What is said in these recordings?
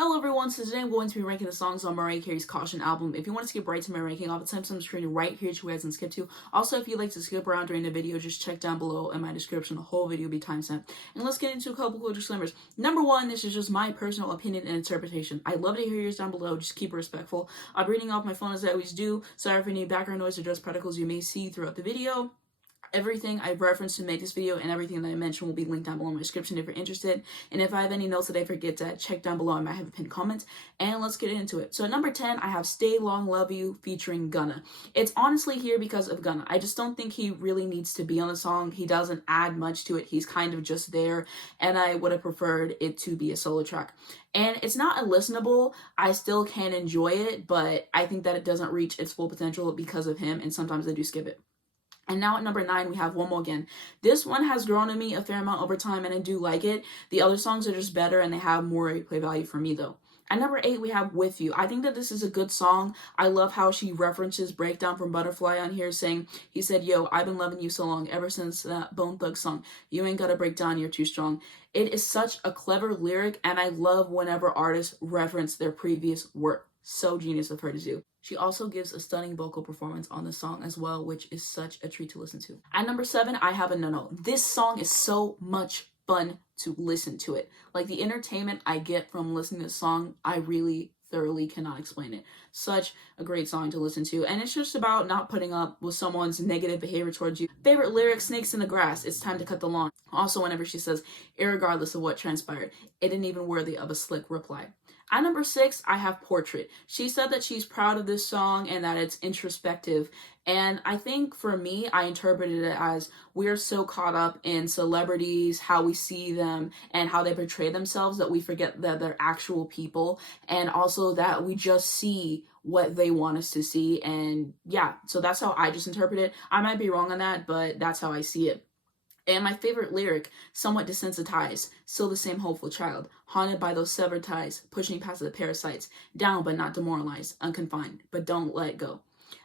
Hello everyone, so today I'm going to be ranking the songs on Mariah Carey's Caution album. If you want to skip right to my ranking, I'll put timestamps on the screen right here to you guys and skip to. Also, if you'd like to skip around during the video, just check down below in my description. The whole video will be timestamped. And let's get into a couple cool disclaimers. Number one, this is just my personal opinion and interpretation. I'd love to hear yours down below, just keep it respectful. I'll be reading off my phone as I always do. Sorry for any background noise or dust particles you may see throughout the video. Everything I've referenced to make this video and everything that I mentioned will be linked down below in my description if you're interested. And if I have any notes that I forget to check down below, I might have a pinned comment. And let's get into it. So at number 10, I have Stay Long Love You featuring Gunna. It's honestly here because of Gunna. I just don't think he really needs to be on the song. He doesn't add much to it. He's kind of just there. And I would have preferred it to be a solo track. And it's not unlistenable. I still can enjoy it, but I think that it doesn't reach its full potential because of him. And sometimes I do skip it. And now at number 9, we have One More Again. This one has grown on me a fair amount over time, and I do like it. The other songs are just better, and they have more replay value for me, though. At number 8, we have With You. I think that this is a good song. I love how she references Breakdown from Butterfly on here, saying, he said, yo, I've been loving you so long, ever since that Bone Thug song. You ain't gotta break down, you're too strong. It is such a clever lyric, and I love whenever artists reference their previous work. So genius of her to do. She also gives a stunning vocal performance on the song as well, which is such a treat to listen to. At number 7, I have a No-No. This song is so much fun to listen to it. Like, the entertainment I get from listening to this song, I really thoroughly cannot explain it. Such a great song to listen to, and it's just about not putting up with someone's negative behavior towards you. Favorite lyric, snakes in the grass, it's time to cut the lawn. Also, whenever she says, irregardless of what transpired, it ain't even worthy of a slick reply. At number 6, I have Portrait. She said that she's proud of this song and that it's introspective. And I think for me, I interpreted it as we're so caught up in celebrities, how we see them, and how they portray themselves that we forget that they're actual people. And also that we just see what they want us to see. And yeah, so that's how I just interpret it. I might be wrong on that, but that's how I see it. And my favorite lyric, somewhat desensitized, still the same hopeful child, haunted by those severed ties, pushing past the parasites, down but not demoralized, unconfined, but don't let go.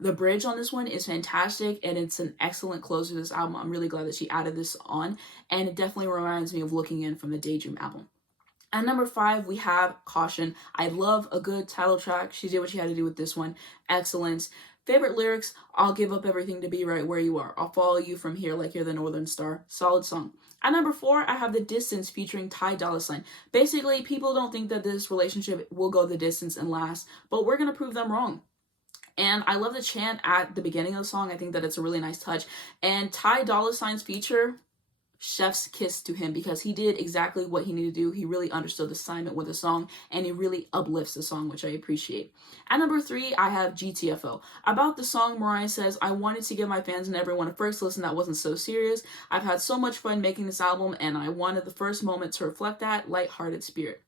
The bridge on this one is fantastic, and it's an excellent closer to this album. I'm really glad that she added this on, and it definitely reminds me of Looking In from the Daydream album. At number 5, we have Caution. I love a good title track. She did what she had to do with this one. Excellence. Favorite lyrics, I'll give up everything to be right where you are. I'll follow you from here like you're the Northern Star. Solid song. At number 4, I have The Distance featuring Ty Dolla $ign. Basically, people don't think that this relationship will go the distance and last, but we're going to prove them wrong. And I love the chant at the beginning of the song. I think that it's a really nice touch. And Ty Dolla $ign's feature, chef's kiss to him, because he did exactly what he needed to do. He really understood the assignment with the song, and he really uplifts the song, which I appreciate. At number 3, I have GTFO. About the song, Mariah says, I wanted to give my fans and everyone a first listen that wasn't so serious. I've had so much fun making this album, and I wanted the first moment to reflect that lighthearted spirit.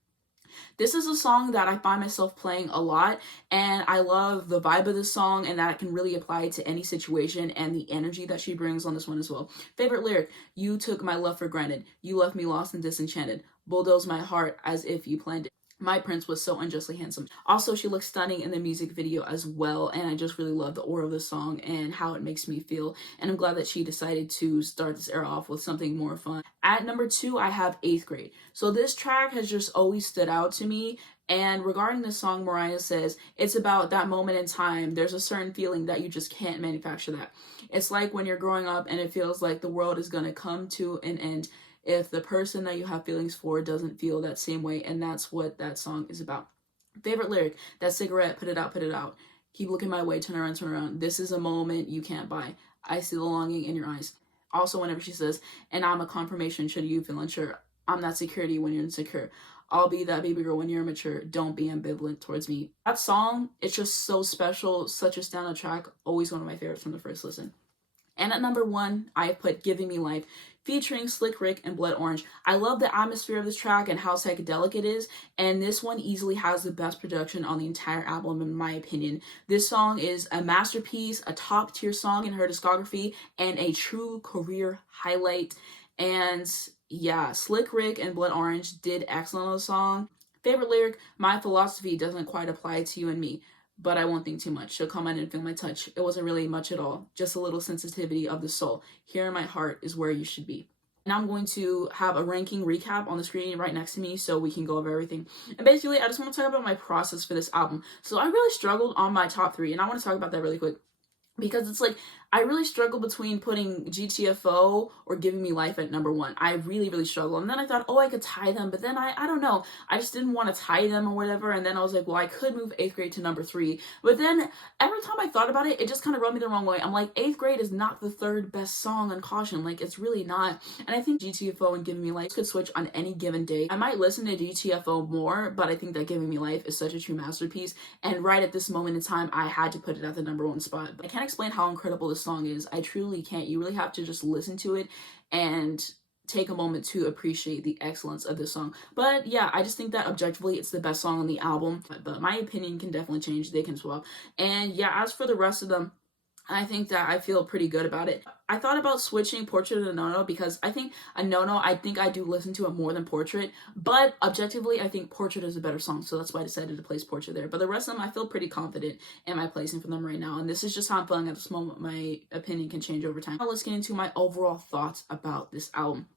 This is a song that I find myself playing a lot, and I love the vibe of this song and that it can really apply to any situation, and the energy that she brings on this one as well. Favorite lyric, you took my love for granted. You left me lost and disenchanted. Bulldoze my heart as if you planned it. My prince was so unjustly handsome. Also, she looks stunning in the music video as well, and I just really love the aura of the song and how it makes me feel, and I'm glad that she decided to start this era off with something more fun. At number 2, I have 8th Grade. So this track has just always stood out to me, and regarding the song, Mariah says, it's about that moment in time. There's a certain feeling that you just can't manufacture that. It's like when you're growing up and it feels like the world is going to come to an end if the person that you have feelings for doesn't feel that same way, and that's what that song is about. Favorite lyric, that cigarette, put it out, put it out. Keep looking my way, turn around, turn around. This is a moment you can't buy. I see the longing in your eyes. Also, whenever she says, and I'm a confirmation should you feel unsure. I'm that security when you're insecure. I'll be that baby girl when you're mature. Don't be ambivalent towards me. That song, it's just so special, such a standout track. Always one of my favorites from the first listen. And at number 1, I put Giving Me Life, featuring Slick Rick and Blood Orange. I love the atmosphere of this track and how psychedelic it is, and this one easily has the best production on the entire album in my opinion. This song is a masterpiece, a top tier song in her discography, and a true career highlight. And yeah, Slick Rick and Blood Orange did excellent on the song. Favorite lyric, my philosophy doesn't quite apply to you and me, but I won't think too much. She'll come in and feel my touch. It wasn't really much at all. Just a little sensitivity of the soul. Here in my heart is where you should be. And I'm going to have a ranking recap on the screen right next to me so we can go over everything. And basically, I just want to talk about my process for this album. So I really struggled on my top 3, and I want to talk about that really quick. Because it's like, I really struggle between putting GTFO or Giving Me Life at number 1. I really struggle. And then I thought, oh, I could tie them. But then I don't know. I just didn't want to tie them or whatever. And then I was like, well, I could move 8th grade to number 3. But then every time I thought about it, it just kind of rubbed me the wrong way. I'm like, 8th grade is not the 3rd best song on Caution. Like, it's really not. And I think GTFO and Giving Me Life could switch on any given day. I might listen to GTFO more, but I think that Giving Me Life is such a true masterpiece. And right at this moment in time, I had to put it at the number 1 spot. But I can't explain how incredible this song is. I truly can't. You really have to just listen to it and take a moment to appreciate the excellence of this song. But yeah, I just think that objectively it's the best song on the album, but my opinion can definitely change. They can swap. And yeah, as for the rest of them, I think that I feel pretty good about it. I thought about switching Portrait to No No because I think I think I do listen to it more than Portrait, but objectively I think Portrait is a better song, so that's why I decided to place Portrait there. But the rest of them I feel pretty confident in my placing for them right now, and this is just how I'm feeling at this moment. My opinion can change over time. Now let's get into my overall thoughts about this album.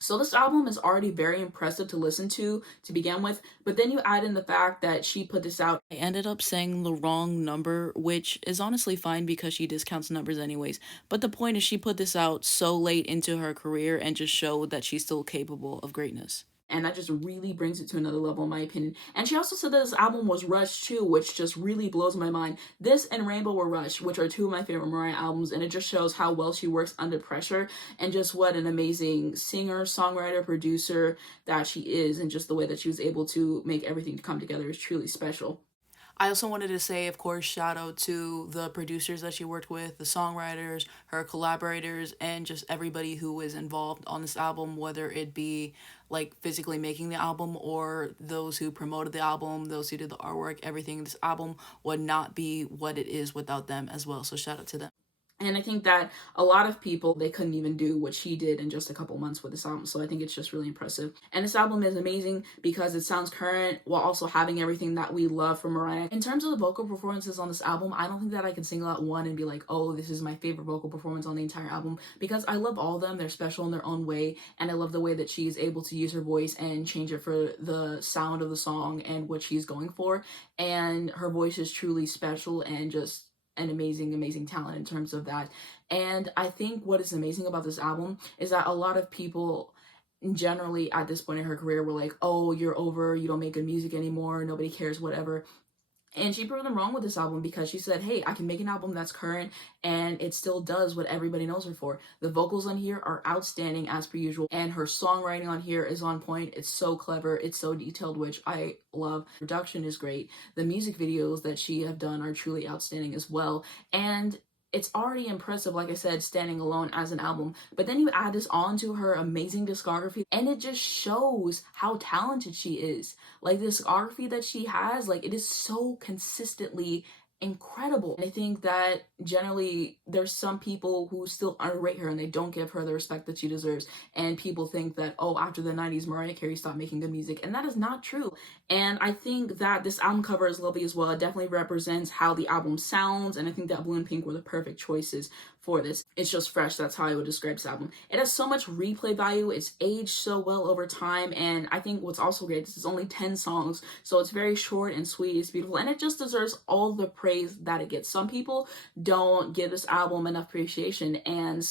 So this album is already very impressive to listen to begin with, but then you add in the fact that she put this out. I ended up saying the wrong number, which is honestly fine because she discounts numbers anyways. But the point is she put this out so late into her career and just showed that she's still capable of greatness. And that just really brings it to another level, in my opinion. And she also said that this album was rushed too, which just really blows my mind. This and Rainbow were rushed, which are 2 of my favorite Mariah albums, and it just shows how well she works under pressure and just what an amazing singer, songwriter, producer that she is, and just the way that she was able to make everything come together is truly special. I also wanted to say, of course, shout out to the producers that she worked with, the songwriters, her collaborators, and just everybody who was involved on this album, whether it be like physically making the album or those who promoted the album, those who did the artwork, everything. This album would not be what it is without them as well. So shout out to them. And I think that a lot of people, they couldn't even do what she did in just a couple months with this album. So I think it's just really impressive. And this album is amazing because it sounds current while also having everything that we love from Mariah. In terms of the vocal performances on this album, I don't think that I can single out one and be like, oh, this is my favorite vocal performance on the entire album, because I love all of them. They're special in their own way. And I love the way that she is able to use her voice and change it for the sound of the song and what she's going for. And her voice is truly special and just an amazing talent in terms of that. And I think what is amazing about this album is that a lot of people generally at this point in her career were like, oh, you're over, you don't make good music anymore, nobody cares, whatever. And she proved them wrong with this album because she said, hey, I can make an album that's current and it still does what everybody knows her for. The vocals on here are outstanding as per usual, and her songwriting on here is on point. It's so clever, it's so detailed, which I love. Production is great. The music videos that she have done are truly outstanding as well. And it's already impressive, like I said, standing alone as an album. But then you add this on to her amazing discography, and it just shows how talented she is. Like, the discography that she has, like, it is so consistently incredible. And I think that generally there's some people who still underrate her and they don't give her the respect that she deserves. And people think that, oh, after the 90s, Mariah Carey stopped making good music. And that is not true. And I think that this album cover is lovely as well. It definitely represents how the album sounds. And I think that blue and pink were the perfect choices for this. It's just fresh. That's how I would describe this album. It has so much replay value. It's aged so well over time. And I think what's also great, this is only 10 songs. So it's very short and sweet. It's beautiful. And it just deserves all the praise that it gets. Some people don't give this album enough appreciation, and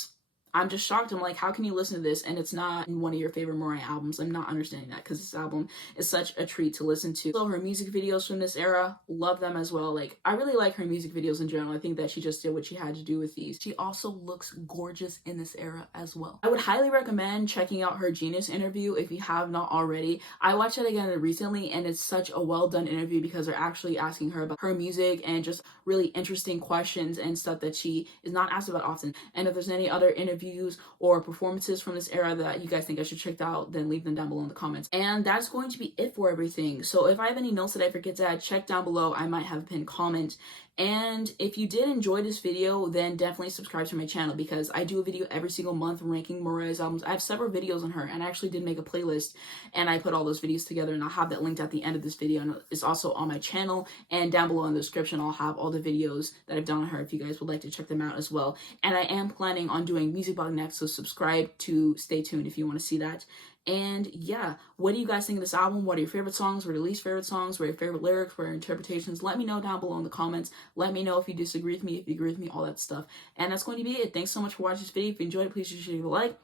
I'm just shocked. I'm like, how can you listen to this and it's not one of your favorite Mariah albums? I'm not understanding that, because this album is such a treat to listen to. So her music videos from this era, love them as well. Like, I really like her music videos in general. I think that she just did what she had to do with these. She also looks gorgeous in this era as well. I would highly recommend checking out her Genius interview if you have not already. I watched it again recently, and it's such a well done interview because they're actually asking her about her music and just really interesting questions and stuff that she is not asked about often. And if there's any other interviews or performances from this era that you guys think I should check out, then leave them down below in the comments. And that's going to be it for everything. So if I have any notes that I forget to add, check down below. I might have a pinned comment. And if you did enjoy this video, then definitely subscribe to my channel, because I do a video every single month ranking Mariah's albums. I have several videos on her, and I actually did make a playlist, and I put all those videos together, and I'll have that linked at the end of this video, and it's also on my channel, and down below in the description I'll have all the videos that I've done on her if you guys would like to check them out as well. And I am planning on doing music blog next, so subscribe to stay tuned if you want to see that. And yeah, what do you guys think of this album? What are your favorite songs? What are your least favorite songs? What are your favorite lyrics? What are your interpretations? Let me know down below in the comments. Let me know if you disagree with me, if you agree with me, all that stuff. And that's going to be it. Thanks so much for watching this video. If you enjoyed it, please just leave a like.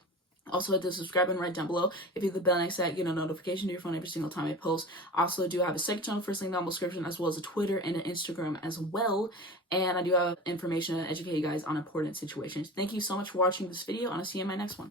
Also, hit the subscribe button right down below. If you hit the bell next to that, get a notification to your phone every single time I post. I also do have a second channel, first link down in the description, as well as a Twitter and an Instagram as well. And I do have information to educate you guys on important situations. Thank you so much for watching this video, and I'll see you in my next one.